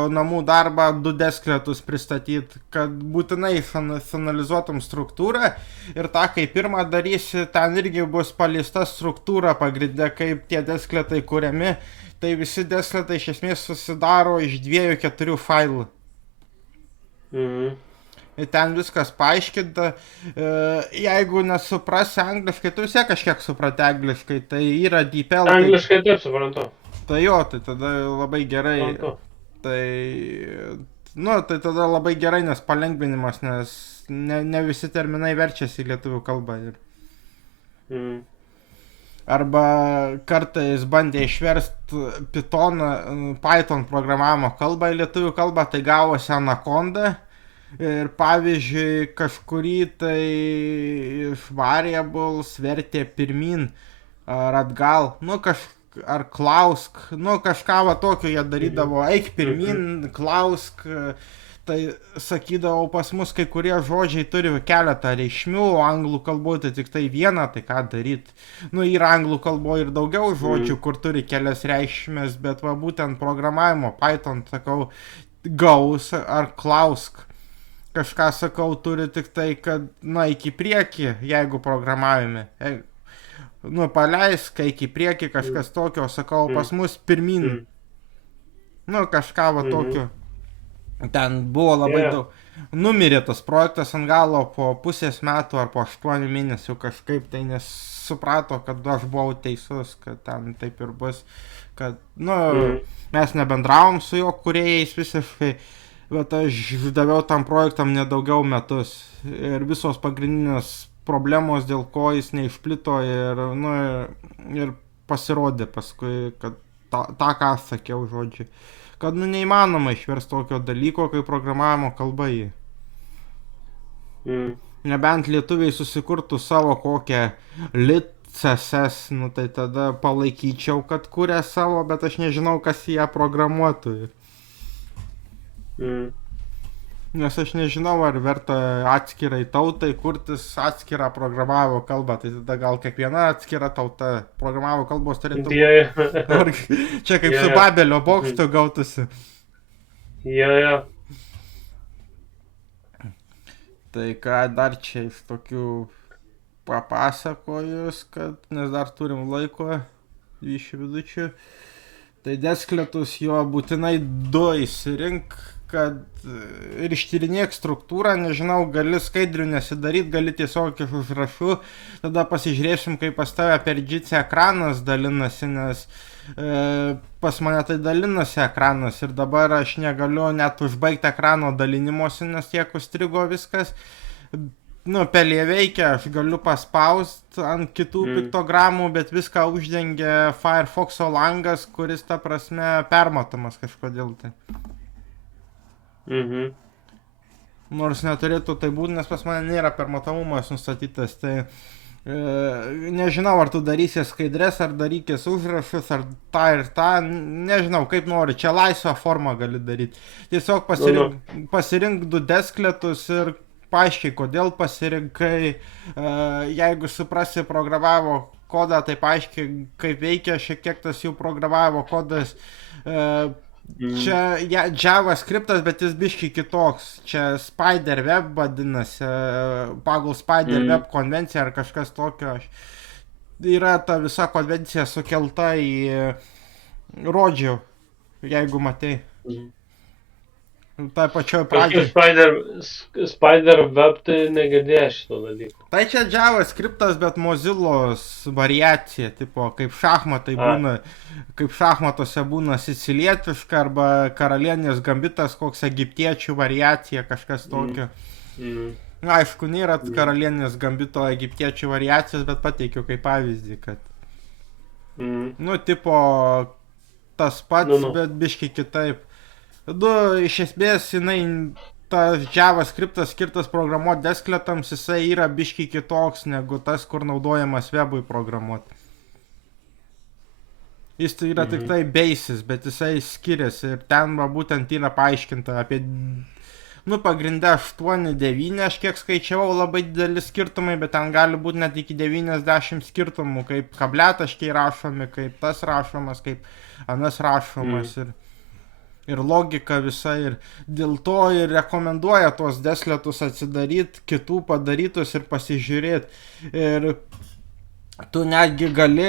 namų darbą, 2 deskletus pristatyti, kad būtinai išanalizuotum struktūrą. Ir tą, kai pirmą darysi, ten irgi bus paleista struktūra pagrindė, kaip tie deskletai kuriami. Tai visi deskletai iš esmės susidaro iš 2-4 failų. Mhm. Ir ten viskas paaiškinta. Jeigu nesuprasi angliškai, tu vis tiek kažkiek supranti angliškai, tai yra DeepL. Angliškai taip suprantu. Tai jo, tai tada labai gerai. Suprantu. Tai, nu, tai tada labai gerai, nes palengvinimas, nes ne visi terminai verčiasi į lietuvių kalbą. Mm. Arba kartais bandė išversti Python programavimo kalbą į lietuvių kalbą, tai gavosi Anaconda. Ir pavyzdžiui, kažkurį tai iš variables vertė pirmin ar atgal, nu ar klausk, nu kažką va tokio jie darydavo, eik pirmin, klausk, tai sakydavau pas mus kai kurie žodžiai turi keletą reikšmių, o anglų kalboje tai tik tai vieną, tai ką daryti. Nu yra anglų kalboje ir daugiau žodžių, kur turi kelias reikšmės, bet va būtent programavimo Python, sakau, gaus ar klausk. Kažką sakau, turi tik tai, kad, na, iki priekį, jeigu programavime. Nu, paleisk, iki priekį, kažkas tokio, sakau, pas mus pirmin. Nu, kažką va tokio. Ten buvo labai daug. Numirė tas projektas ant galo po pusės metų ar po 8 mėnesių kažkaip, tai nesuprato, kad aš buvau teisus, kad ten taip ir bus. Kad, nu, mes nebendravom su jo kūrėjais visiškai. Bet aš daviau tam projektam nedaugiau metus ir visos pagrindinės problemos, dėl ko jis neišplito ir, nu, ir pasirodė paskui, kad tą ką aš sakiau žodžiu, kad nu neįmanoma išversti tokio dalyko, kaip programavimo kalba jį. Nebent lietuviai susikurtų savo kokią lit CSS, nu tai tada palaikyčiau, kad kuria savo, bet aš nežinau, kas ją programuotų. Nes aš nežinau, ar verta atskirai tautai kurtis atskirą programavimo kalbą, tai tada gal kiekviena atskira tauta programavimo kalbos turėtų būti. Ar čia kaip su Babelio bokštu gautųsi. Tai ką dar čia iš tokių papasakojus, kad, nes dar turim laiko, 20 minučių. Tai deskletus jo būtinai 2 įsirink, kad ir ištyrinėk struktūrą, nežinau, gali skaidrių nesidaryt, gali tiesiog iš užrašų, tada pasižiūrėsim, kaip pas tave per GC ekranas dalinasi, nes pas mane tai dalinasi ekranas ir dabar aš negaliu net užbaigti ekrano dalinimosi, nes tiek užstrigo viskas. Nu, pelė veikia, aš galiu paspausti ant kitų piktogramų, bet viską uždengia Firefox'o langas, kuris, ta prasme, permatomas kažkodėl tai. Nors neturėtų tai būti, nes pas mane nėra permatomumas nustatytas, tai nežinau, ar tu darysi skaidres, ar darykis užrašus, ar tą ir tą, nežinau, kaip nori, čia laisvą formą gali daryti. Tiesiog pasirink 2 deskletus ir paaiškiai, kodėl pasirinkai, jeigu suprasi programavimo kodą, tai paaiškiai, kaip veikia šiek tiek tas jų programavimo kodas. Čia JavaScriptas, bet jis biškai kitoks. Čia Spiderweb vadinasi, pagal Spiderweb konvenciją ar kažkas tokio. Yra ta visa konvencija sukelta į Rodžių, jeigu matei. Tai pačioj pradžioj. Spiderweb tai negirdėjau šito dalyko. Tai čia JavaScriptas, bet Mozillos variacija, tipo, kaip šachmatai būna, kaip šachmatuose būna sicilietiška arba karalienės gambitas, koks egiptiečių variacija, kažkas tokio. Aišku, nėra karalienės gambito egiptiečių variacijos, bet pateikiu kaip pavyzdį, kad, nu, tipo, tas pats, bet biškai kitaip. Iš esmės, jinai, tas JavaScriptas skirtas programuoti deskletams, jisai yra biškai kitoks negu tas, kur naudojamas webui programuoti. Jis tai yra tik tai basis, bet jisai skiriasi ir ten va būtent yra paaiškinta apie, nu, pagrindę 8-9, aš kiek skaičiavau, labai dideli skirtumai, bet ten gali būti net iki 90 skirtumų, kaip kabletaškiai rašomi, kaip tas rašomas, kaip anas rašomas ir logika visa, ir dėl to ir rekomenduoja tuos deskletus atsidaryti, kitų padarytus ir pasižiūrėti. Ir tu netgi gali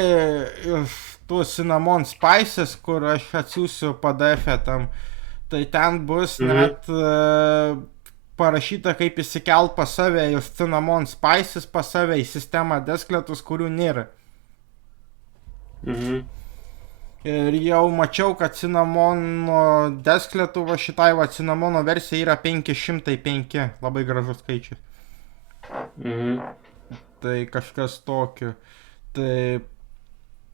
iš tų Cinnamon Spices, kur aš atsiųsiu PDF-ę tam, tai ten bus net parašyta, kaip įsikelt pas save iš Cinnamon Spices pas save į sistemą deskletus, kurių nėra. Ir jau mačiau, kad Cinamono deskletų va šitai va Cinamono versija yra 505. Labai gražus skaičius. Tai kažkas tokio. Tai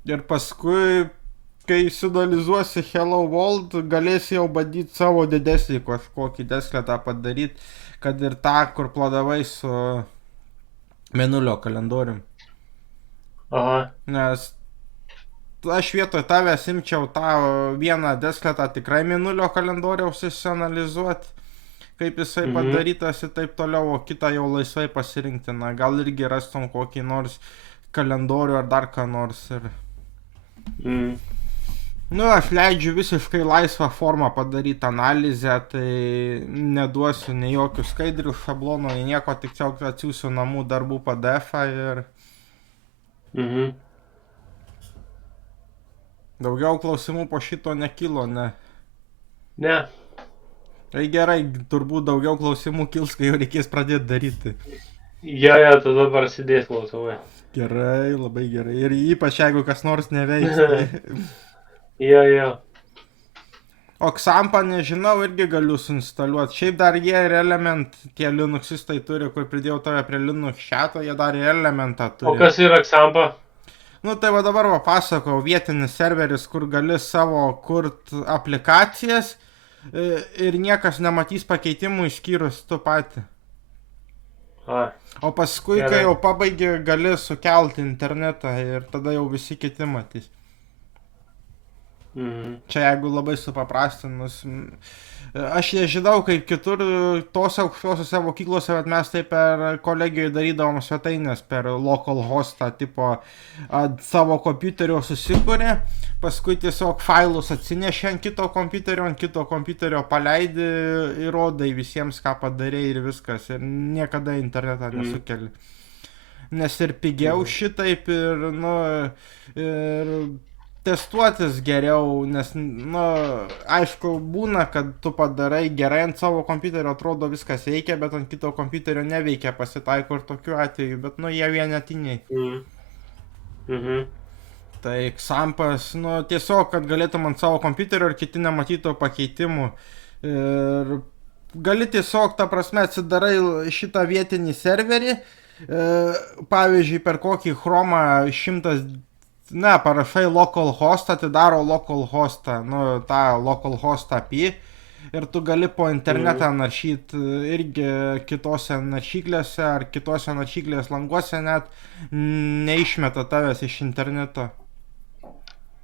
ir paskui, kai įsidalizuosi Hello World, galėsi jau bandyti savo didesnį kažkokį deskletą padaryti, kad ir tą, kur pladavai su Mėnulio kalendorium. Aha. Nes aš vietoj tavęs imčiau tą vieną deskletą tikrai Mėnulio kalendoriaus išsianalizuoti, kaip jisai padarytas ir taip toliau, o kitą jau laisvai pasirinkti. Na, gal irgi rastum kokį nors kalendorių ar dar ką nors. Ir... Nu, aš leidžiu visiškai laisvą formą padaryti analizę, tai neduosiu nei jokių skaidrių šablonų, nei nieko, tik tiesiog atsiųsiu namų darbų PDF-ą ir... Daugiau klausimų po šito nekilo, ne? Ne. Tai gerai, turbūt daugiau klausimų kils, kai jau reikės pradėti daryti. Jo, tada prasidės klausimai. Gerai, labai gerai. Ir ypač jeigu kas nors neveiks. Tai... Jo. O Xampą, nežinau, irgi galiu suinstaliuoti. Šiaip dar jie ir Element, tie Linuxistai turi, kur pridėjau tave prie Linux chat'o, jie dar ir Elementą turi. O kas yra Xampa? Nu tai va dabar pasakau, vietinis serveris, kur gali savo kurt aplikacijas ir niekas nematys pakeitimų išskyrus tu patį. O paskui, kai jau pabaigi, gali sukelti internetą ir tada jau visi kiti matys. Čia jeigu labai supaprastinus. Aš nežinau, kaip kitur tose aukštosiuose mokyklose, bet mes taip per kolegijoje darydavom svetainės per localhostą, tipo savo kompiuterio susikūrė, paskui tiesiog failus atsinešė ant kito kompiuterio paleidi ir rodai visiems, ką padarė ir viskas, ir niekada internetą nesukeli. Nes ir pigiau šitaip, ir, nu, ir testuotis geriau, nes, nu, aišku, būna, kad tu padarai gerai ant savo kompiuterio, atrodo viskas veikia, bet ant kito kompiuterio neveikia, pasitaiko ir tokiu atveju, bet, nu, jie vienetiniai. Tai Xampas, nu, tiesiog, kad galėtum ant savo kompiuterio ir kiti nematytų pakeitimų. Ir gali tiesiog, ta prasme, atsidarai šitą vietinį serverį, pavyzdžiui, per kokį Chromą 100... Ne, parašai localhostą, atidaro localhostą, nu, tą localhost API ir tu gali po internetą naršyti irgi kitose naršyklėse ar kitose naršyklės languose net neišmeta tavęs iš interneto.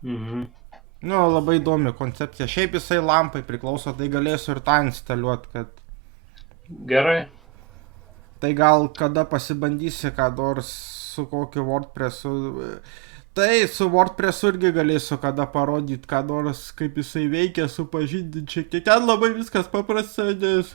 Nu, labai įdomi koncepcija. Šiaip jisai lampai priklauso, tai galėsiu ir tą instaliuoti, kad... Gerai. Tai gal kada pasibandysi ką nors su kokiu WordPressu... Tai su WordPressu irgi galėsiu kada parodyti, ką nors, kaip jisai veikia, supažindinti šiek tiek. Ten labai viskas paprasta, nes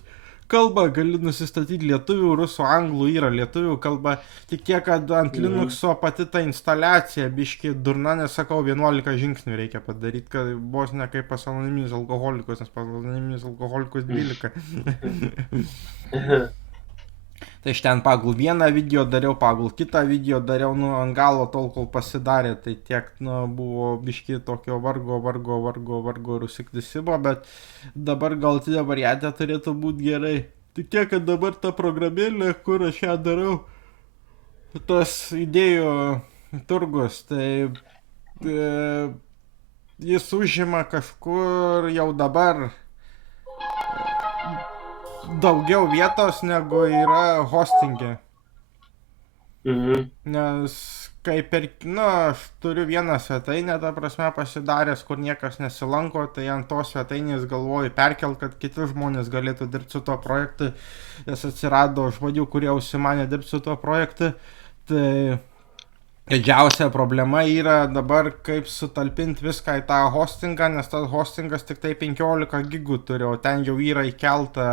kalbą gali nusistatyti lietuvių, rusų, anglų, yra lietuvių kalba. Tik tiek, kad ant Linuxo pati ta instaliacija biški durna, nes sakau, 11 žingsnių reikia padaryti, kad vos ne kaip pas anoniminis alkoholikus, nes pas anoniminis alkoholikus 12. Tai aš ten pagal vieną video dariau, pagal kitą video dariau, nu, ant galo tol, kol pasidarė, tai tiek, nu, buvo biški tokio vargo ir užsikdisimo, bet dabar galutinė variantė turėtų būti gerai. Tik tiek, kad dabar ta programėlė, kur aš ją darau, tas idėjų turgus, tai jis užima kažkur jau dabar daugiau vietos negu yra hostinge. Nes kaip ir, nu, aš turiu vieną svetainę, ta prasme, pasidaręs, kur niekas nesilanko, tai ant tos svetainės galvoju perkelt, kad kiti žmonės galėtų dirbti su tuo projektu, nes atsirado žmonių, kurie užsimanė dirbti su tuo projektu. Tai didžiausia problema yra dabar, kaip sutalpinti viską į tą hostingą, nes tas hostingas tik tai 15 gigų turi, o ten jau yra įkelta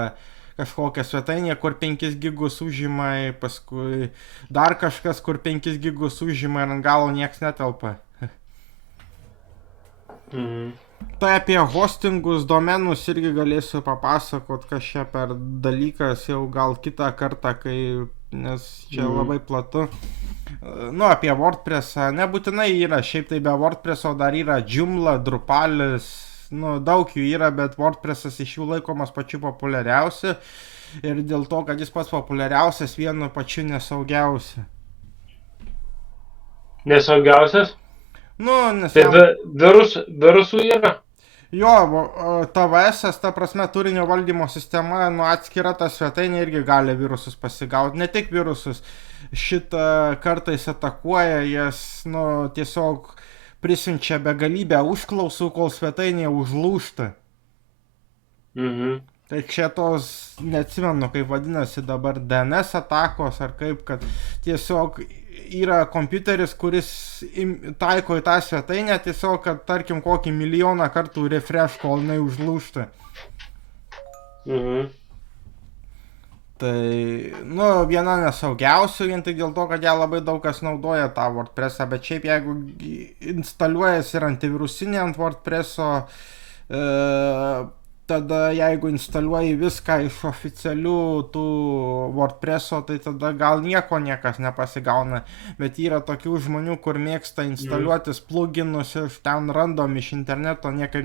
kažkokią svetainę, kur 5 gigus užima, paskui dar kažkas, kur 5 gigus užima ir ant galo nieks netelpa. Tai apie hostingus, domenus irgi galėsiu papasakot, kas čia per dalykas jau gal kitą kartą, kai, nes čia labai platu. Nu, apie WordPressą nebūtinai yra, šiaip tai be WordPresso dar yra Joomla, Drupalis, nu, daug jų yra, bet WordPressas iš jų laikomas pačiu populiariausiu ir dėl to, kad jis pats populiariausias, vienu pačiu nesaugiausiu. Nesaugiausias? Nu, nes Tai jam, virusų yra? jo, TVS, ta prasme, turinio valdymo sistema, nu, atskira ta svetainė irgi gali virusus pasigauti, ne tik virusus, šitą kartais atakuoja, jas, nu, tiesiog prisinčia begalybę užklausų, kol svetainė užlūšta. Mhm. Tai čia tos, neatsimenu, kaip vadinasi dabar, DNS atakos ar kaip, kad tiesiog yra kompiuteris, kuris taiko į tą svetainę, tiesiog, kad tarkim kokį milijoną kartų refresh, kol jinai užlūšta. Mhm. Tai, nu, viena nesaugiausių, vien tik dėl to, kad ją labai daug kas naudoja tą WordPressą, bet šiaip jeigu instaliuojasi ir antivirusinė ant WordPresso, tada jeigu instaliuoji viską iš oficialių tų WordPresso, tai tada gal nieko niekas nepasigauna, bet yra tokių žmonių, kur mėgsta instaliuotis pluginus iš ten random iš interneto, niekaip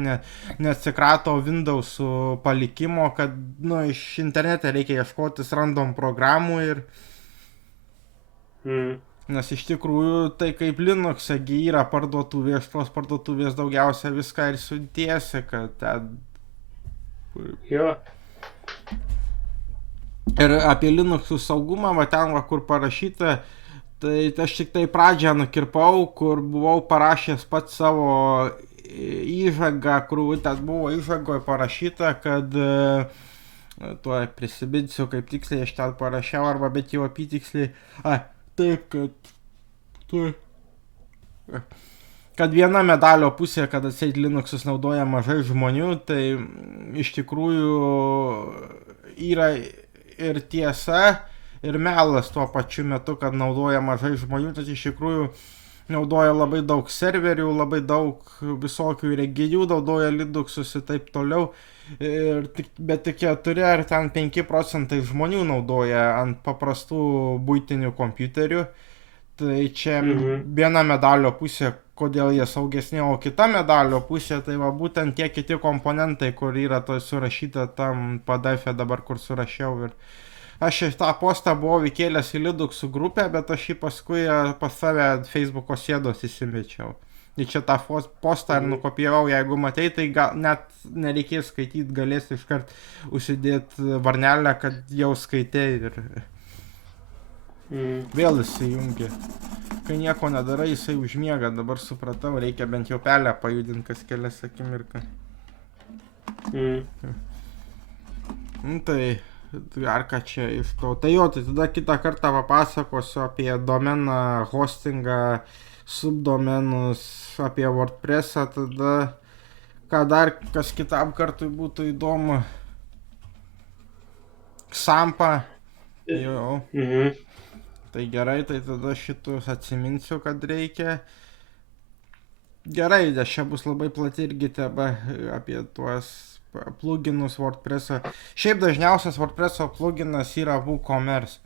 neatsikrato Windows'ų palikimo, kad, nu, iš internete reikia ieškotis random programų ir nes iš tikrųjų tai kaip Linux'e yra parduotuvės, tos parduotuvės daugiausia viską ir sudėsi, kad ten Jo. ir apie Linux'ų saugumą, va ten, va, kur parašyta, tai aš tik tai pradžią nukirpau, kur buvau parašęs pats savo įžangą, kur ten buvo įžangoje parašyta, kad tuoj prisiminsiu, kaip tiksliai aš ten parašiau, arba bet jau apytiksliai, taip, kad viena medalio pusė, kad atseit Linux'us naudoja mažai žmonių, tai iš tikrųjų yra ir tiesa, ir melas tuo pačiu metu, kad naudoja mažai žmonių, tai iš tikrųjų naudoja labai daug serverių, labai daug visokių įrenginių, naudoja Linux'us ir taip toliau. Bet tik 4 ar ten 5 procentai žmonių naudoja ant paprastų buitinių kompiuterių. Tai čia viena medalio pusė, kodėl jie saugesni, o kita medalio pusė, tai va būtent tie kiti komponentai, kur yra to surašyta tam PDF dabar, kur surašiau. Ir aš tą postą buvau įkėlęs į Linux'ų grupę, bet aš jį paskui pas save Facebook'o sėdos įsimečiau. Ir čia tą postą ir nukopijavau, jeigu matei, tai gal net nereikės skaityti, galėsi iškart užsidėti varnelę, kad jau skaitei ir vėl įsijungia. Kai nieko nedarai, jisai užmiega, dabar supratau, reikia bent jau pelę pajudinti kas kelias akimirkas. Tai ar ką čia iš to. Tai jo, tai tada kitą kartą papasakosiu apie domeną, hostingą, subdomenus, apie WordPressą, tada ką dar kas kitam kartui būtų įdomu. Xampa. Jo. Tai gerai, tai tada šitus atsiminsiu, kad reikia. Gerai, nes čia bus labai plati irgi tema apie tuos pluginus WordPress'o. Šiaip dažniausias WordPress'o pluginas yra WooCommerce.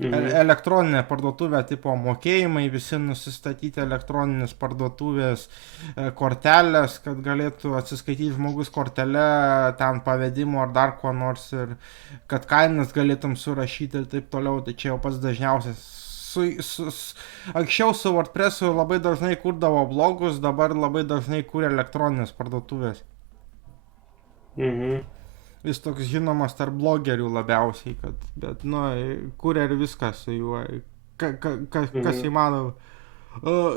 Elektroninė parduotuvė tipo mokėjimai, visi nusistatyti elektroninės parduotuvės kortelės, kad galėtų atsiskaityti žmogus kortelę, ten pavedimo ar dar ko nors ir kad kainas galėtum surašyti ir taip toliau, tai čia jau pats dažniausias. Anksčiau su WordPress'u labai dažnai kurdavo blogus, dabar labai dažnai kūrė elektroninės parduotuvės. Jis toks žinomas tarp blogerių labiausiai, bet, nu, kuria ir viską su juo, kas įmanoma.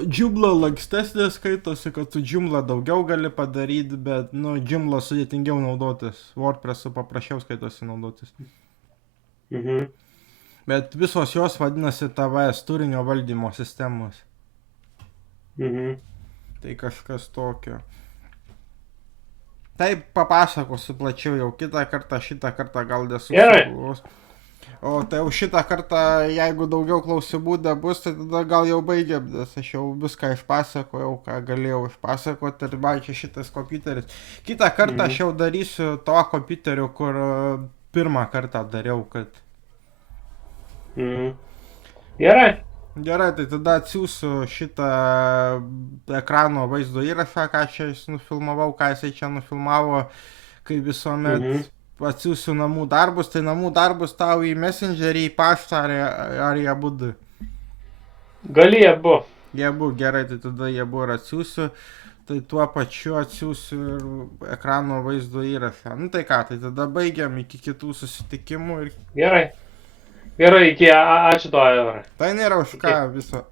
Joomla lankstesnė skaitosi, kad su Joomla daugiau gali padaryti, bet, nu, Joomla sudėtingiau naudotis, WordPress'u paprasčiau skaitosi naudotis. Bet visos jos vadinasi TVS, turinio valdymo sistemos. Tai kažkas tokio. Taip papasakosiu plačiau jau kitą kartą, šitą kartą gal nesusigalvos. O tai jau šitą kartą, jeigu daugiau klausimų nebus, tai tada gal jau baigiam, nes aš jau viską išpasakojau, ką galėjau išpasakoti ir man čia šitas kompiuteris. Kitą kartą aš jau darysiu to kompiuteriu, kur pirmą kartą dariau, kad... Gerai. Gerai, tai tada atsiųsiu šitą ekrano vaizdo įrašą, ką čia jis nufilmavau, ką jisai čia nufilmavo, kaip visuomet. Mhm. Atsiųsiu namų darbus, tai namų darbus tau į Messengerį, į paštą ar į abudu. Gali abu. Jie buvo gerai, tai tada jie buvo ir atsiųsiu. Tai tuo pačiu atsiųsiu ir ekrano vaizdo įrašą. Nu tai ką, tai tada baigiam iki kitų susitikimų ir Gerai. Gerai, ačiū tau, Aivarai. tai nėra už ką viso.